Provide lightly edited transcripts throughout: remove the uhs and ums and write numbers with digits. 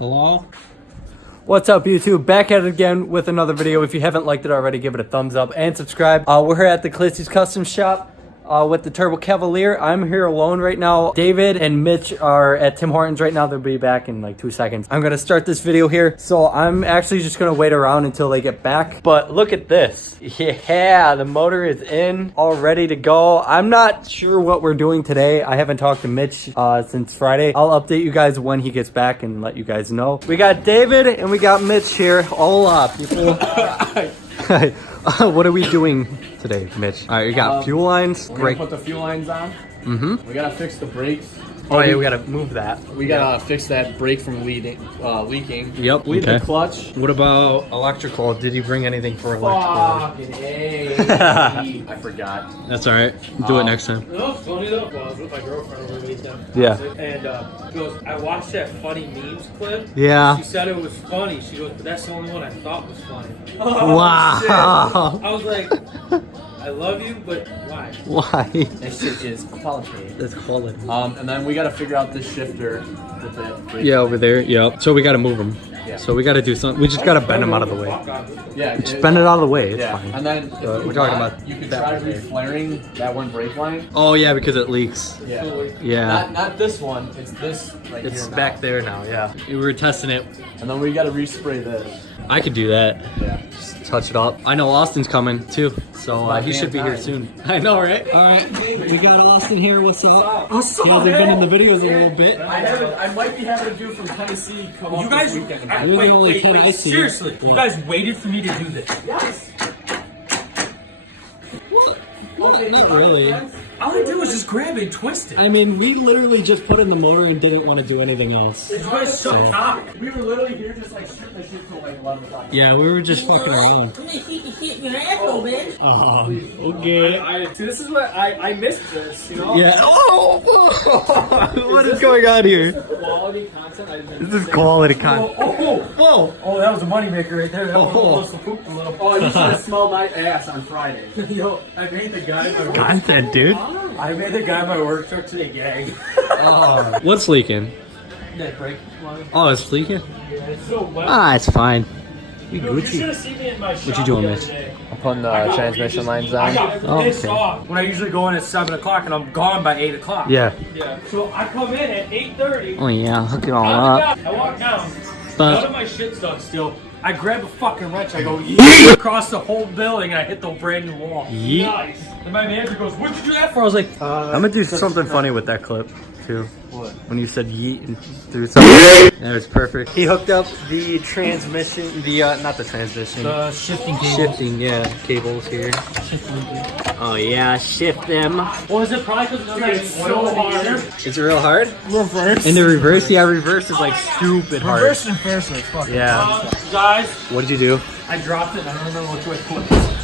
Hello? What's up, YouTube? Back at it again with another video. If you haven't liked it already, give it a thumbs up and subscribe. We're here at the Clissy's Custom Shop with the Turbo Cavalier. I'm here alone right now. David and Mitch are at Tim Hortons right now. They'll be back in like 2 seconds. I'm gonna start this video here. So I'm actually just gonna wait around until they get back. But look at this. Yeah, the motor is in, all ready to go. I'm not sure what we're doing today. I haven't talked to Mitch since Friday. I'll update you guys when he gets back and let you guys know. We got David and we got Mitch here. Hola, people. What are we doing today, Mitch? All right, you got fuel lines. We're gonna put the fuel lines on. Mm-hmm. We gotta fix the brakes. Oh yeah, we gotta move that. We gotta fix that brake from leaking. Yep. We the clutch. What about electrical? Did you bring anything for electrical? Fucking A. I forgot. That's all right. Do it next time. You know what's funny though? Well, I was with my girlfriend over the weekend. Yeah. And she goes, I watched that funny memes clip. Yeah. She said it was funny. She goes, but that's the only one I thought was funny. Wow. Shit. I was like, I love you, but why? Why? That shit is quality. That's quality. And then we gotta figure out this shifter with the brake. Yeah, over there. Yep. So we gotta move them. Yeah. So we gotta do something. We just gotta bend them out of the way. Yeah. Just bend it out of the way. It's yeah. fine. And then we're talking about you can that try right there. reflaring that one brake line. Oh yeah, because it leaks. Yeah. Yeah. Not this one. It's this right It's here back now. there now. Yeah. We were testing it. And then we gotta respray this. I could do that. Yeah. Just touch it up. I know Austin's coming too, so he should be here soon. I know, right? All right, we got Austin here. What's up? He hasn't been in the videos a little bit. I might be having a dude from Tennessee come up You guys, this weekend. You're the only kid I see. seriously, you What? guys waited for me to do this. Yes. Not really. All I did was just grab it and twist it. I mean, we literally just put in the motor and didn't want to do anything else. You guys so cock. We were literally here just like shooting the shit till like 11 o'clock. Yeah, we were just fucking around. Come here, keep your shit in your asshole, bitch. Oh, okay. See, this is what I missed this, you know? Yeah. Oh, what is going on here? Quality content. This is quality content. Whoa! Oh, that was a moneymaker right there. That was almost a poop a little. Oh, you should have smelled my ass on Friday. Yo, I made the guy at my work. Content, dude. I made the guy at my work truck today gag. What's leaking? That brake line. Oh, it's leaking? It's so wet. Ah, it's fine. We You should Gucci. have seen me in my shop you doing, the Mitch? other day. I'm putting the transmission lines I on. got Oh, pissed okay. off when I usually go in at 7 o'clock and I'm gone by 8 o'clock. Yeah. Yeah. So I come in at 8:30. Oh yeah, hook it all I up. walk down. But- None of my shit's done still. I grab a fucking wrench. I go yeet across the whole building and I hit the brand new wall. Yeet. Nice. And my manager goes, "What'd you do that for?" I was like, I'm gonna do something funny with that clip too. What? When you said yeet and threw something. That was perfect. He hooked up the transmission, not the transmission. the shifting cable. Shifting, yeah, cables here. Oh yeah, shift them. Well, is it probably because it's so hard? Is it real hard? Reverse. In the reverse, yeah, reverse is like stupid hard. Reverse and first is fucking. Yeah. Guys, What did you do? I dropped it. I don't remember which way to put it.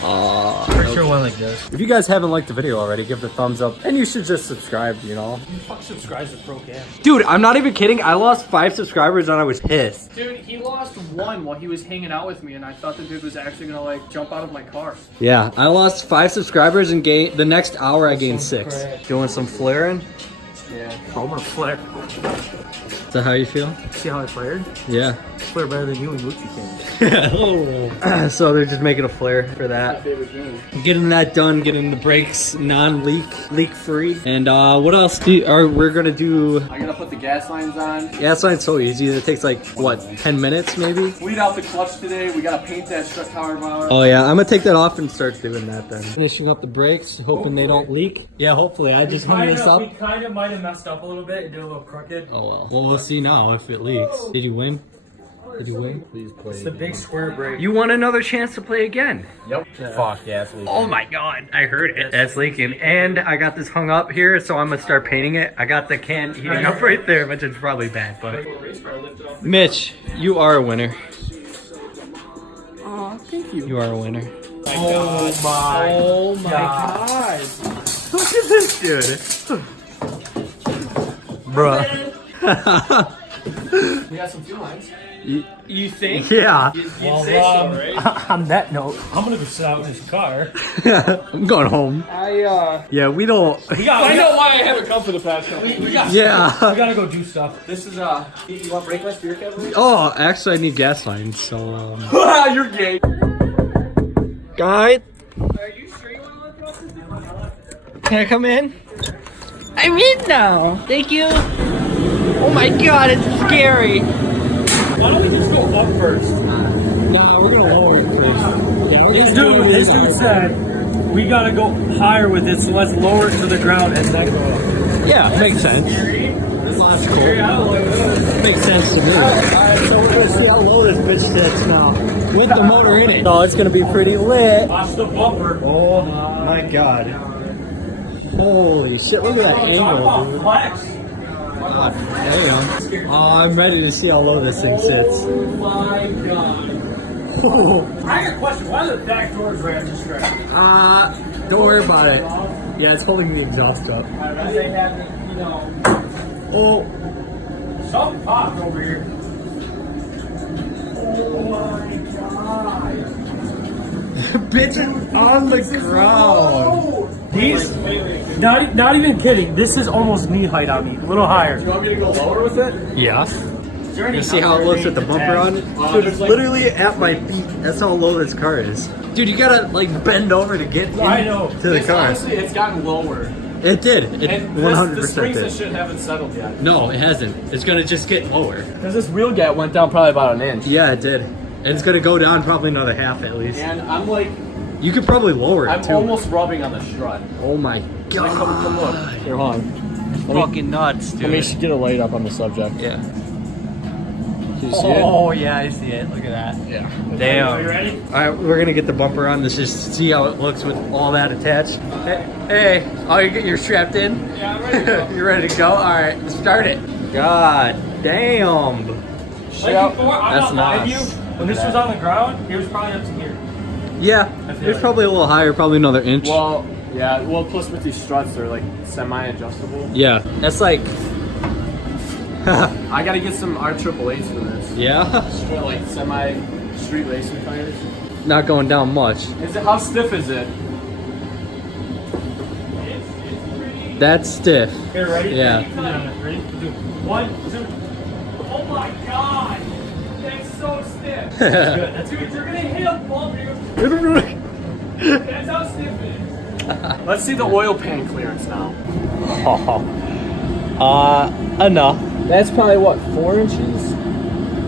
Pretty sure it went like this. If you guys haven't liked the video already, give it a thumbs up. And you should just subscribe, you know? You fuck subscribe to ProCam. Dude, I'm not even kidding. I lost 5 subscribers and I was pissed. Dude, he lost one while he was hanging out with me, and I thought the dude was actually gonna like jump out of my car. Yeah, I lost 5 subscribers and the next hour I gained 6. crap. Doing some flaring? Yeah. I'm gonna flare. Is that how you feel? See how I flared? Yeah. Flare better than you and Gucci can. So they're just making a flare for that. Favorite game. Getting that done, getting the brakes leak free. And what else we're gonna do? I gotta put the gas lines on. Yeah, it's not so easy. It takes like what, 10 minutes maybe? Weed out the clutch today. We gotta paint that strut tower bar. Oh yeah, I'm gonna take that off and start doing that then. Finishing up the brakes, hoping they don't leak. Yeah, hopefully. I just hung this up. We kind of might have messed up a little bit and did a little crooked. Oh well. Well, we'll see now if it leaks. Did you win? Did you win? Please play. It's the big square brake. You want another chance to play again? Yep. Fuck yeah, it's leaking. Oh my god, I heard it. That's leaking. And I got this hung up here, so I'm gonna start painting it. I got the can heating up right there, which is probably bad, but... Mitch, you are a winner. Aw, thank you. You are a winner. Oh my god. Look at this dude. Bruh. We got some fuel lines. You think? Yeah. You'd say so, right? On that note, I'm gonna go sit out in this car. I'm going home. Yeah, we don't. We got, I know why I haven't come for the past couple. we got, Yeah. we gotta go do stuff. This is you want brake lights for your cavalry? Oh, actually, I need gas lines, so. You're gay. Guy, Are you sure you want to look up? can I come in? I'm in now. Thank you. Oh my god, it's scary. Why don't we just go up first? Nah, we're gonna lower it first. Yeah, This dude said we gotta go higher with it, so let's lower it to the ground and then go up. Yeah, makes sense. That's logical. Makes sense to me. Alright, so we're gonna see how low this bitch gets now. With the motor in it. Oh, it's gonna be pretty lit. Watch the bumper. Oh my god. Holy shit, look at that angle, dude. Flex. God damn. Oh, I'm ready to see how low this thing sits. Oh my god. I got a question. Why are the back doors right at the stretch? Don't worry about it. Yeah, it's holding the exhaust up. They had the, you know. Oh, Something popped over here. Oh my god. bitch is on the ground. These, not even kidding. This is almost knee height on me. A little higher. You want me to go lower with it? Yeah. You see how it looks with the bumper on it? Dude, it's literally at my feet. That's how low this car is. Dude, you gotta like bend over to get I know. to the car. Honestly, it's gotten lower. It did. It And 100% the springs and did. shit haven't settled yet. No, it hasn't. It's gonna just get lower. Because this wheel gap went down probably about an inch. Yeah, it did. It's gonna go down probably another half at least. And I'm like, You could probably lower it I'm too. almost rubbing on the strut. Oh my god. Like, come look. Here, hold on. Fucking nuts, dude. Let me get a light up on the subject. Yeah. Can you see it? Oh yeah, I see it. Look at that. Yeah. Damn. Are you ready? Alright, we're gonna get the bumper on. Let's just see how it looks with all that attached. Hey, oh, you're strapped in? Yeah, I'm ready to go. You're ready to go? Alright, let's start it. God damn. Like before, I'm That's not lying to nice. you. When this was on the ground, it was probably up to here. Yeah, it's probably a little higher, probably another inch. Well, yeah. Well, plus with these struts, they're like semi-adjustable. Yeah, that's like. I gotta get some R888s for this. Yeah, Straight, like semi-street racing tires. not going down much. Is it? How stiff is it? That's stiff. Here, ready? Yeah. Ready? Do 1, 2. Oh my god! That's so stiff. That's good. That's good. You're gonna hit a bump. That's how stiff it is. Let's see the oil pan clearance now. Enough. That's probably what, 4 inches?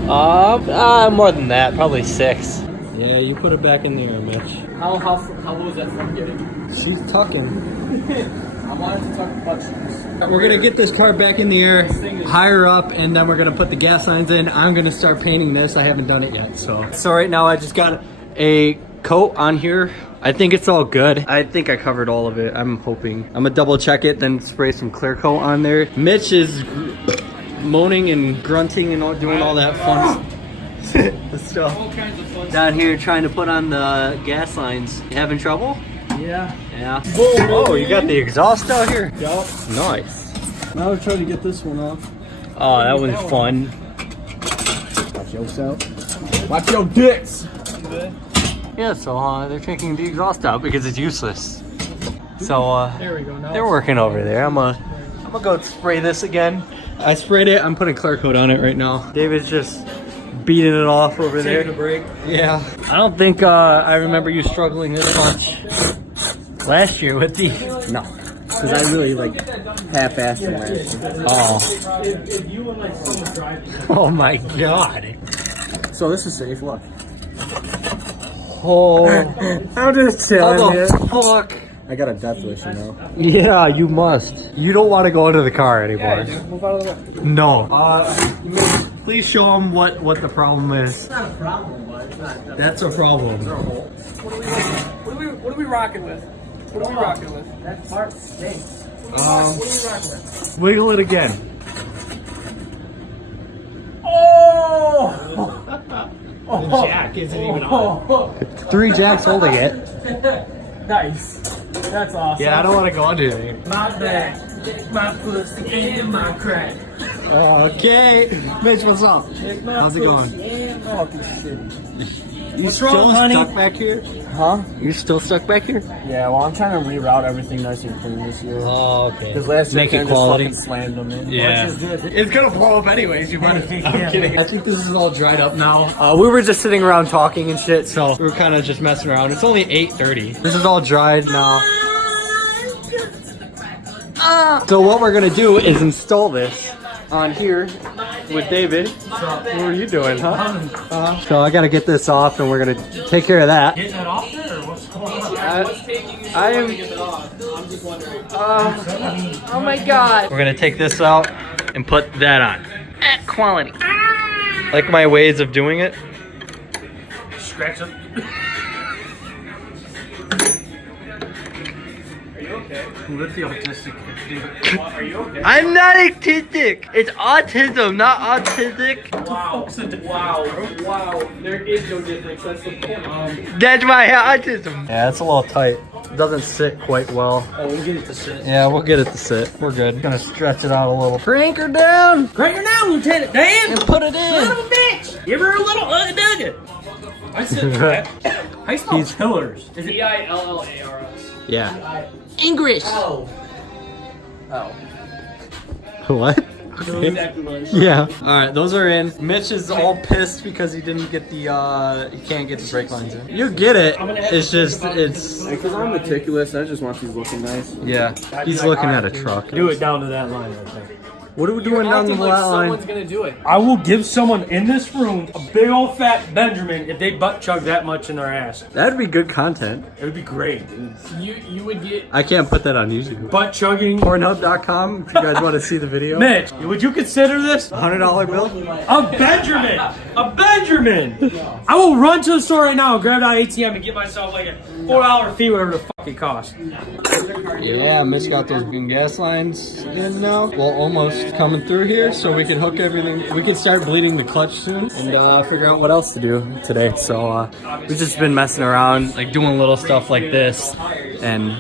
More than that, probably 6. Yeah, you put it back in the air, Mitch. How low is that from getting? She's tucking. I wanted to talk about shoes. We're gonna get this car back in the air, higher up, and then we're gonna put the gas lines in. I'm gonna start painting this. I haven't done it yet, so. So right now I just got a coat on here. I think it's all good. I think I covered all of it. I'm hoping. I'm gonna double check it, then spray some clear coat on there. Mitch is moaning and grunting and doing all that fun stuff. All kinds of fun Down here trying to put on the gas lines. You having trouble? Yeah. Yeah. Oh, you got the exhaust out here? Yup. Nice. Now we're trying to get this one off. Oh, that one's fun. Watch yourself. Watch your dicks. Yeah, so they're taking the exhaust out because it's useless. So There we go. Now they're working over there. I'm gonna go spray this again. I sprayed it. I'm putting clear coat on it right now. David's just beating it off over there. Taking a break. Yeah. I don't think I remember you struggling this much last year with the. No. Because I really like half-assed it last year. Oh. If you and like someone drive. Oh my god. So this is safe. Look. Oh. I'm just How chilling the fuck? I got a death wish, you know. Yeah, you must. You don't want to go into the car anymore. Move out of the way. No. Please show them what the problem is. It's not a problem, but it's not. That's a problem. What are we rocking with? What are we rocking with? That part stinks. What are we rocking with? Wiggle it again. Oh! The jack isn't even on. 3 jacks holding it. Nice. That's awesome. Yeah, I don't want to go under there. My back, my pussy, and my crack. Okay. Mitch, what's up? How's it going? Fucking shitty. You What's wrong, honey? stuck back here? Huh? You still stuck back here? Yeah, well, I'm trying to reroute everything nice and clean this year. Oh, okay. Because last year Make it I just quality. fucking slammed them in. Yeah. Which is good. It's gonna blow up anyways, you might I'm Yeah. kidding. I think this is all dried up now. We were just sitting around talking and shit, so we were kind of just messing around. It's only 8:30. This is all dried now. So what we're gonna do is install this on here with David. What are you doing, huh? So I gotta get this off and we're gonna take care of that. Getting it off there, or what's going on? What's taking you so I long am- to get it off? I'm just wondering. Oh my god. We're gonna take this out and put that on. Quality. Like my ways of doing it. Scratch it. Are you okay? With the autistic dude. Are you okay? I'm not autistic. It's autism, not autistic. Wow. Wow. There is no difference. That's the point. That's my autism. Yeah, it's a little tight. It doesn't sit quite well. Oh, we'll get it to sit. Yeah, we'll get it to sit. We're good. Gonna stretch it out a little. Crank her down Crank her down, Lieutenant Dan! and put it Son in. of a bitch! Give her a little ugga dugga. I said that. I spell He's- pillars. Is it Pillars. Yeah. English. Oh. What? Exactly what I said. Yeah. All right, those are in. Mitch is all pissed because he didn't get the he can't get the brake lines in. You get it. It's just it's Because I'm meticulous, I just want these looking nice. yeah. He's looking at a truck. do it down to that line right there. What are we doing down the Acting like lot line? someone's gonna do it. I will give someone in this room a big old fat Benjamin if they butt chug that much in their ass. That'd be good content. It would be great. You would get. I can't put that on YouTube. Butt chugging. Pornhub.com if you guys want to see the video. Mitch, would you consider this $100 bill? a Benjamin? A Benjamin! I will run to the store right now and grab that ATM and get myself like a $4 fee, whatever the fuck it costs. Yeah, Mitch got those green gas lines in now. Well, almost coming through here, so we can hook everything. We can start bleeding the clutch soon and figure out what else to do today. So we've just been messing around, like doing little stuff like this, and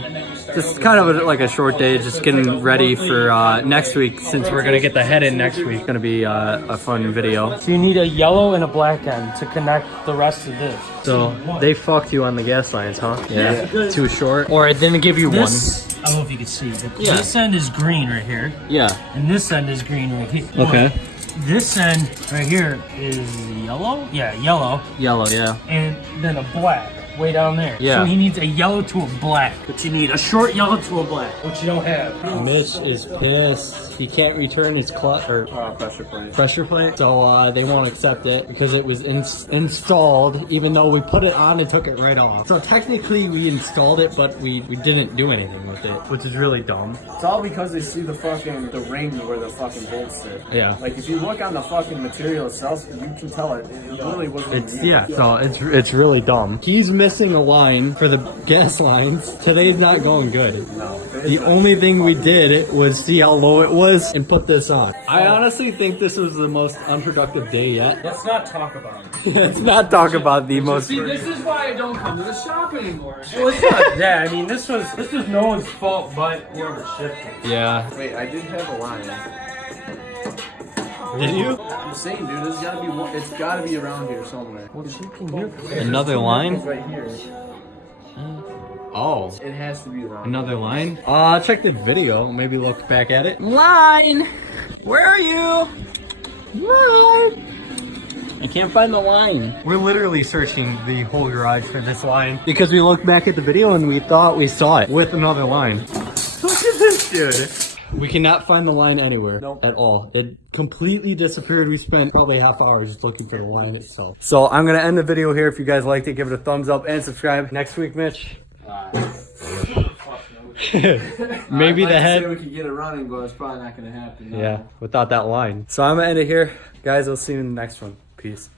just kind of like a short day, just getting ready for next week since we're gonna get the head in next week. It's gonna be a fun video. So you need a yellow and a black end to connect the rest of this. So they fucked you on the gas lines, huh? Yeah. Too short, or it didn't give you This, I don't know if you can see, but Yeah. this end is green right here, one. Yeah. and this end is green right here. Okay. This end right here is yellow? Yeah, yellow. Yellow. Yeah. And then a black way down there. Yeah. So he needs a yellow to a black, but you need a short yellow to a black, which you don't have. Mitch is pissed. He can't return his clutch or Pressure plate. pressure plate, so they won't accept it because it was installed, even though we put it on and took it right off. So technically, we installed it, but we didn't do anything with it, which is really dumb. It's all because they see the ring where the fucking bolts sit. Yeah. Like if you look on the fucking material itself, you can tell it literally wasn't. It's yeah, so it's really dumb. He's missing a line for the gas lines. Today's not going good. No. The only thing we did was see how low it was and put this on. I honestly think this was the most unproductive day yet. Let's not talk about it. Let's not talk about the most. See, this is why I don't come to the shop anymore. Well, it's not that. I mean, this was no one's fault but whoever shipped it. Yeah. Wait, I did have a line. Did you? I'm saying, dude, this gotta be one. It's gotta be around here somewhere. Well, she can hear. Another It's line? right here. Oh. It has to be around. Another line? Check the video. Maybe look back at it. Line! Where are you? Line! I can't find the line. We're literally searching the whole garage for this line because we looked back at the video and we thought we saw it with another line. Look at this dude. We cannot find the line anywhere at all. It completely disappeared. We spent probably a half hour just looking for the line itself. So I'm gonna end the video here. If you guys liked it, give it a thumbs up and subscribe. Next week, Mitch. Maybe I'd the like to head. say we could get it running, but it's probably not gonna happen. No. Yeah, without that line. So I'm gonna end it here. Guys, we'll see you in the next one. Peace.